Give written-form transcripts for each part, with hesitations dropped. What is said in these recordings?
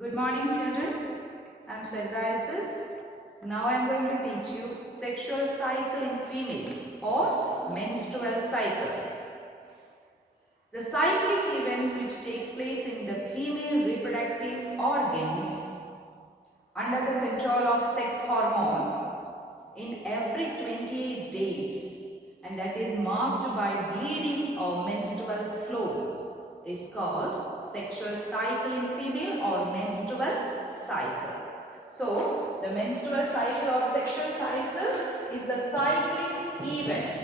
Good morning children, I am Isis. Now I am going to teach you sexual cycle in female or menstrual cycle. The cyclic events which takes place in the female reproductive organs under the control of sex hormone in every 28 days, and that is marked by bleeding or menstrual flow, is called sexual cycle in female or menstrual cycle. So, the menstrual cycle or sexual cycle is the cyclic event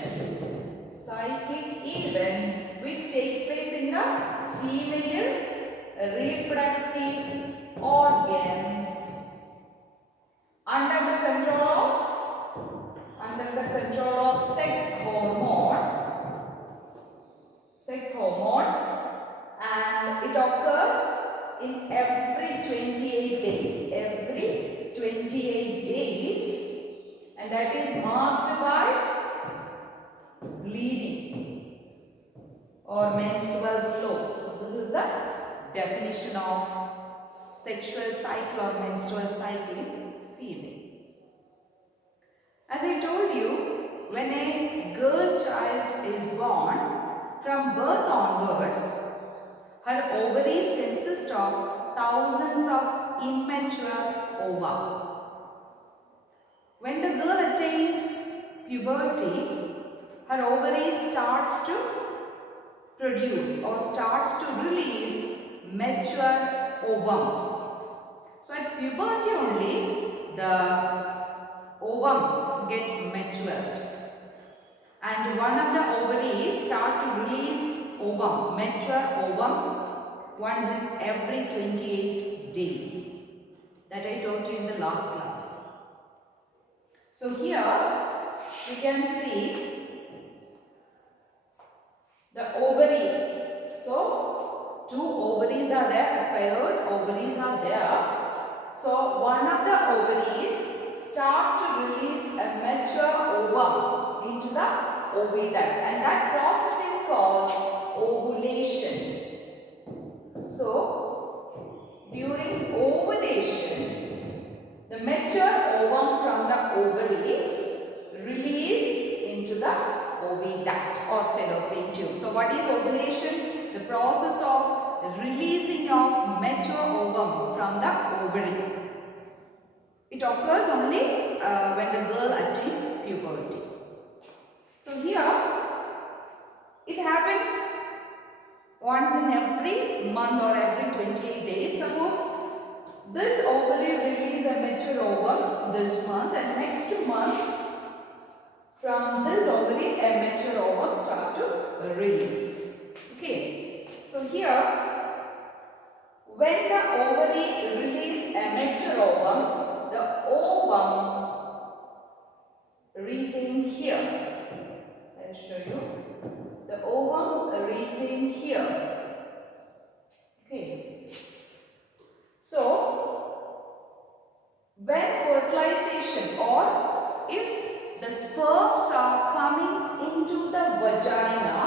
which takes place in the female reproductive organs under the control of sex hormones, and it occurs in every 28 days, and that is marked by bleeding or menstrual flow. So this is the definition of sexual cycle or menstrual cycle in female. As I told you, when a girl child is born, from birth onwards, her ovaries consist of thousands of immature ova. When the girl attains puberty, her ovaries starts to produce or starts to release mature ovum. So at puberty only the ovum get matured, and one of the ovaries start to release ovum, mature ovum, once in every 28 days. That I taught you in the last class. So here we can see the ovaries. So two ovaries are there, a paired ovaries are there. So one of the ovaries start to release a mature ovum into the oviduct, and that process is called ovulation. So during ovulation, the mature ovum from the ovary release into the oviduct or fallopian tube. So what is ovulation? The process of releasing of mature ovum from the ovary. It occurs only when the girl attains puberty. So here it happens once in every month or every 28 days. Suppose this ovary release a mature ovum this month, and next month from this ovary a mature ovum start to release. Okay. So here when the ovary release a mature ovum, the ovum retain here. I'll show you. The ovum retain here. Okay. So when fertilization, or if the sperms are coming into the vagina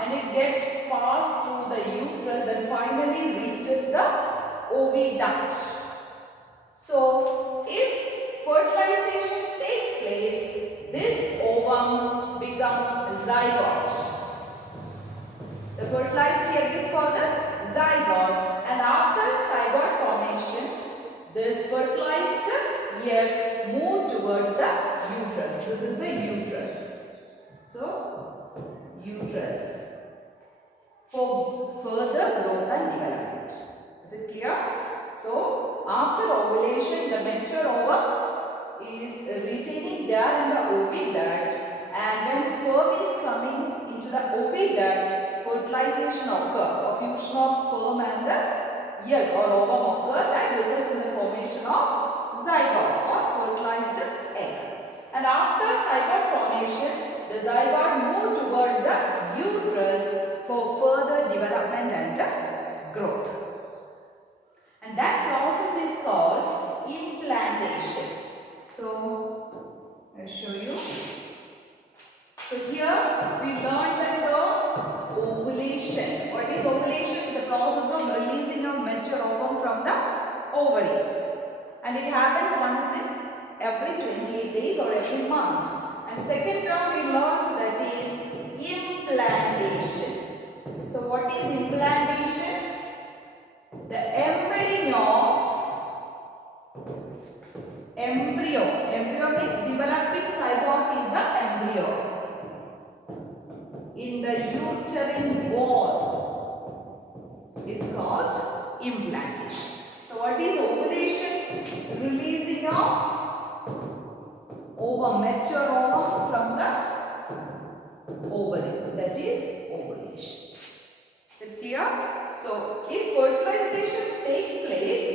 and it gets passed through the uterus, then finally reaches the oviduct. So if fertilization takes place, this ovum becomes zygote. The fertilized egg is called the zygote, and after zygote formation, this fertilized egg moves towards the uterus. This is the uterus. So, uterus for further growth and development. Is it clear? So, after ovulation, the mature ovum is retaining there in the oviduct, and when sperm is coming into the oviduct, fertilization occurs, a fusion of sperm and the egg or ovum occurs, that results in the formation of zygote or fertilized egg. And after zygote formation, the zygote moves towards the uterus for further development and growth. And that process is called implantation. So, I'll show you. So here we learned the term ovulation. What is ovulation? The process of releasing of mature ovum from the ovary. And it happens once in every 28 days or every month. And second term we learned, that is implantation. So what is implantation? The embedding of embryo. Embryo means developing zygote is the embryo in the uterine wall is called implantation. So what is ovulation? Releasing of ovum, mature ovum from the ovary. That is ovulation. Is it clear? So if fertilization takes place,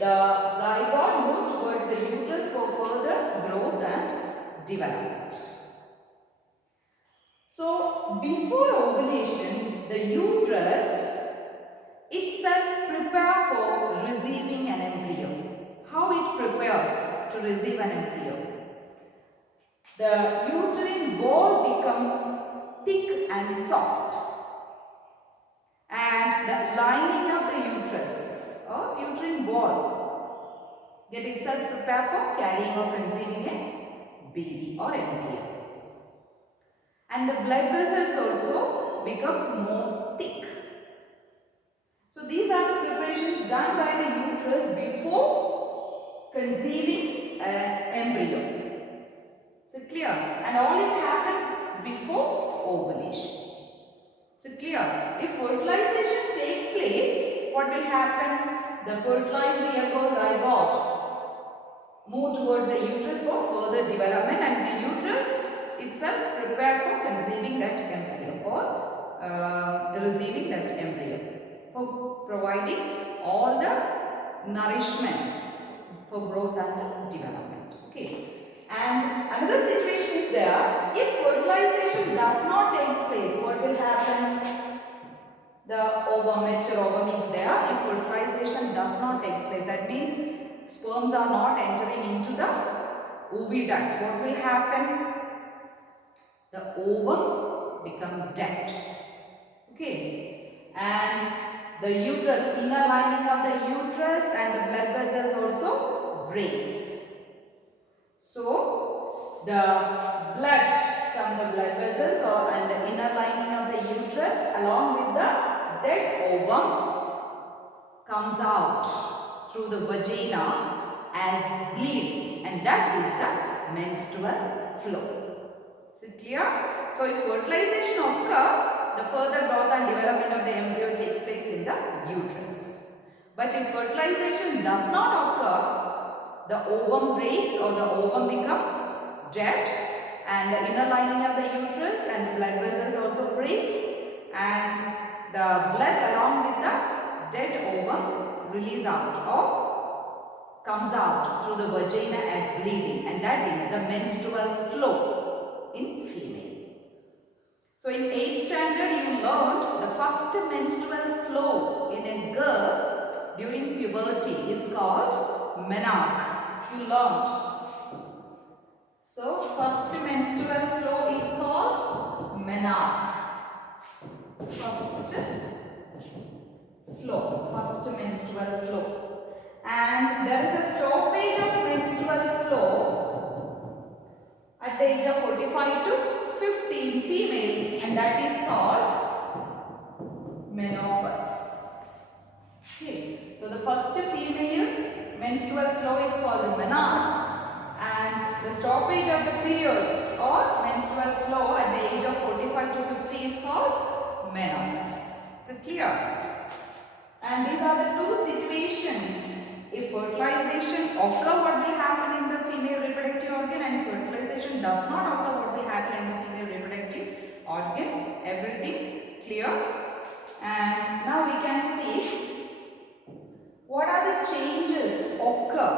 the zygote moves towards the uterus for further growth and development. So before ovulation, the uterus itself prepares for receiving an embryo. How it prepares to receive an embryo? The uterine wall becomes thick and soft, and the lining of the uterus or uterine wall get itself prepared for carrying or conceiving a baby or embryo. And the blood vessels also become more thick. So these are the preparations done by the uterus before conceiving an embryo. So clear? And all it happens before ovulation. So clear? If fertilization takes place, what will happen? The fertilized zygote move towards the uterus for further development, and the uterus itself prepared for conceiving that embryo or receiving that embryo, for providing all the nourishment for growth and development. Okay. And another situation is there. If fertilization does not take place, what will happen? The ovum, mature ovum is there. If fertilization does not take place, that means sperms are not entering into the oviduct. What will happen? The ovum become dead. Okay. And the uterus, inner lining of the uterus and the blood vessels also breaks. So the blood from the blood vessels and the inner lining of the uterus along with the dead ovum comes out through the vagina as bleeding, and that is the menstrual flow. Is it clear? So if fertilization occurs, the further growth and development of the embryo takes place in the uterus. But if fertilization does not occur, the ovum breaks or the ovum becomes dead, and the inner lining of the uterus and the blood vessels also breaks, and the blood along with the dead ovum release out or comes out through the vagina as bleeding, and that is the menstrual flow in female. So in 8th standard you learned the first menstrual flow in a girl during puberty is called menarche. You learned. So first menstrual flow is called menarche. First menstrual flow. And there is a stoppage of menstrual flow at the age of 45 to 50 in female, and that is called menopause. Okay. So the first female menstrual flow is called menarche, and the stoppage of the periods or menstrual flow at the age of 45 to 50 is called menopause. Is it clear? And these are the two situations. If fertilization occurs, what will happen in the female reproductive organ, and if fertilization does not occur, what will happen in the female reproductive organ. Everything clear? And now we can see what are the changes occur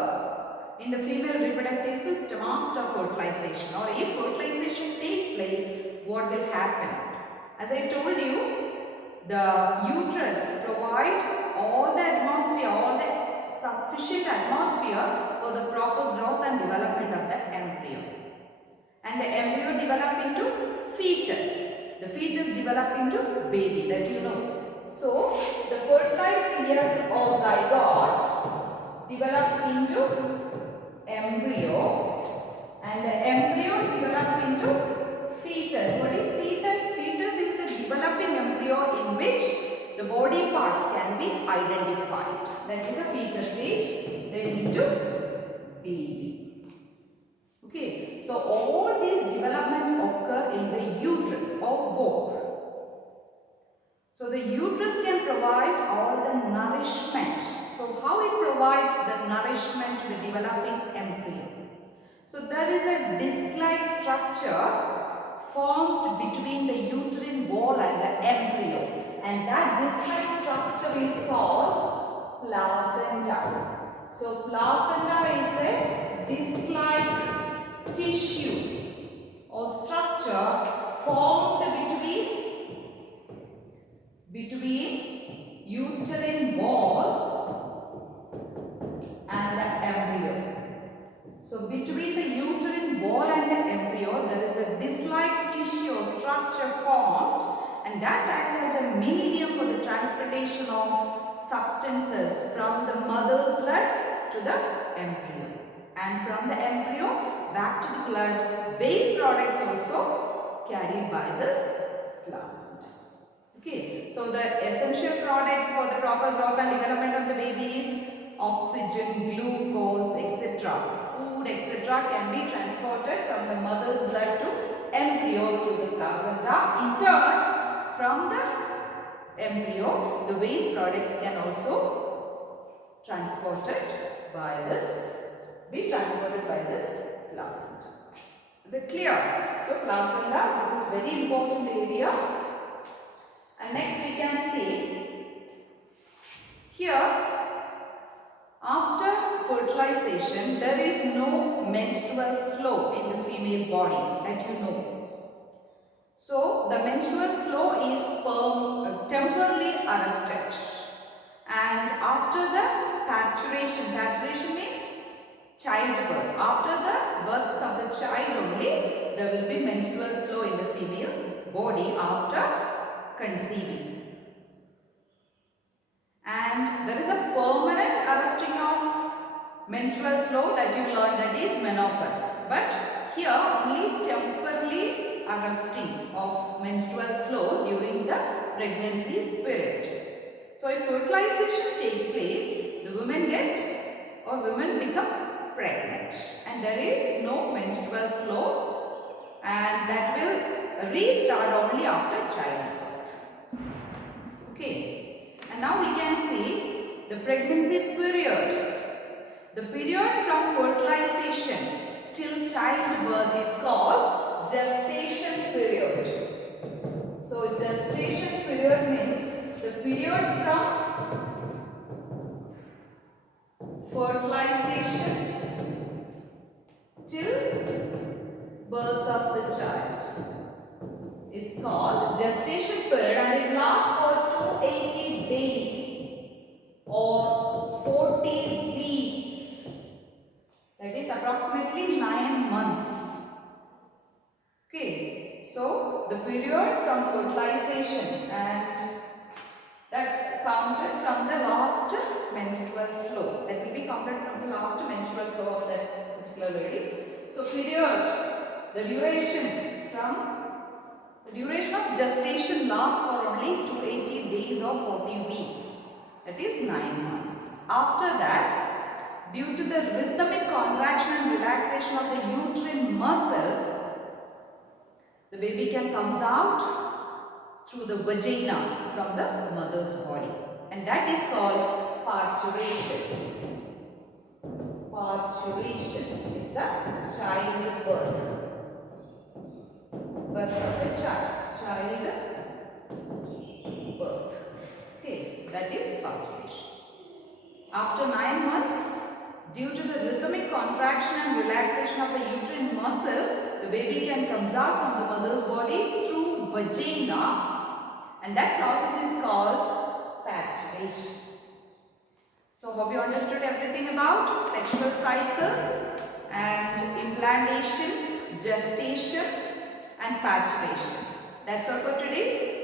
in the female reproductive system after fertilization, or if fertilization takes place, what will happen? As I told you, the uterus provides all the atmosphere, all the sufficient atmosphere for the proper growth and development of the embryo. And the embryo develop into fetus. The fetus develop into baby, that you know. So the fertilized egg or zygote develop into embryo, and the embryo develop into fetus. What is fetus? Fetus is the developing embryo in which the body parts can be identified. That is the fetus stage. Then into baby. Okay, so all these development occur in the uterus or womb. So the uterus can provide all the nourishment. So how it provides the nourishment to the developing embryo? So there is a disc-like structure formed between the uterine wall and the embryo, and that disc-like structure is called placenta. So placenta is a disc-like tissue or structure formed between uterine wall and the embryo. So between the uterine wall and the embryo, there is a disc-like tissue or structure formed, and that acts as a medium for the transportation of substances from the mother's blood to the embryo, and from the embryo back to the blood. Waste products also carried by this placenta. Okay, so the essential products for the proper growth and development of the baby is oxygen, glucose, etc. Food, etc. can be transported from the mother's blood to embryo through the placenta. In turn, from the embryo, the waste products can also be transported by this placenta. Is it clear? So placenta, this is very important area. And next we can see here, after fertilization, there is no menstrual flow in the female body, that you know. So the menstrual flow is temporarily arrested, and after the parturition means childbirth, after the birth of the child only, there will be menstrual flow in the female body after conceiving. And there is a permanent arresting of menstrual flow that you learned, that is menopause. But here only temporarily arresting of menstrual flow during the pregnancy period. So if fertilization takes place, the women become pregnant, and there is no menstrual flow, and that will restart only after childbirth. Okay, and now we can see the pregnancy period. The period from fertilization till childbirth is called gestation period. So gestation period means the period from fertilization till birth of the child is called gestation period, and it lasts for 280 days or 40 weeks. That is approximately 9 months. Okay, so the period from fertilization, and that counted from the last menstrual flow. That will be counted from the last menstrual flow of that particular lady. So period, the duration of gestation lasts for only 280 days or 40 weeks. That is 9 months. After that, due to the rhythmic contraction and relaxation of the uterine muscle, the baby can comes out through the vagina from the mother's body, and that is called parturition. Parturition is the childbirth. Birth of the child birth. Okay, so that is parturition. After 9 months, due to the rhythmic contraction and relaxation of the uterine muscle, the baby can comes out from the mother's body through vagina, and that process is called parturition. So hope you understood everything about sexual cycle and implantation, gestation and parturition. That's all for today.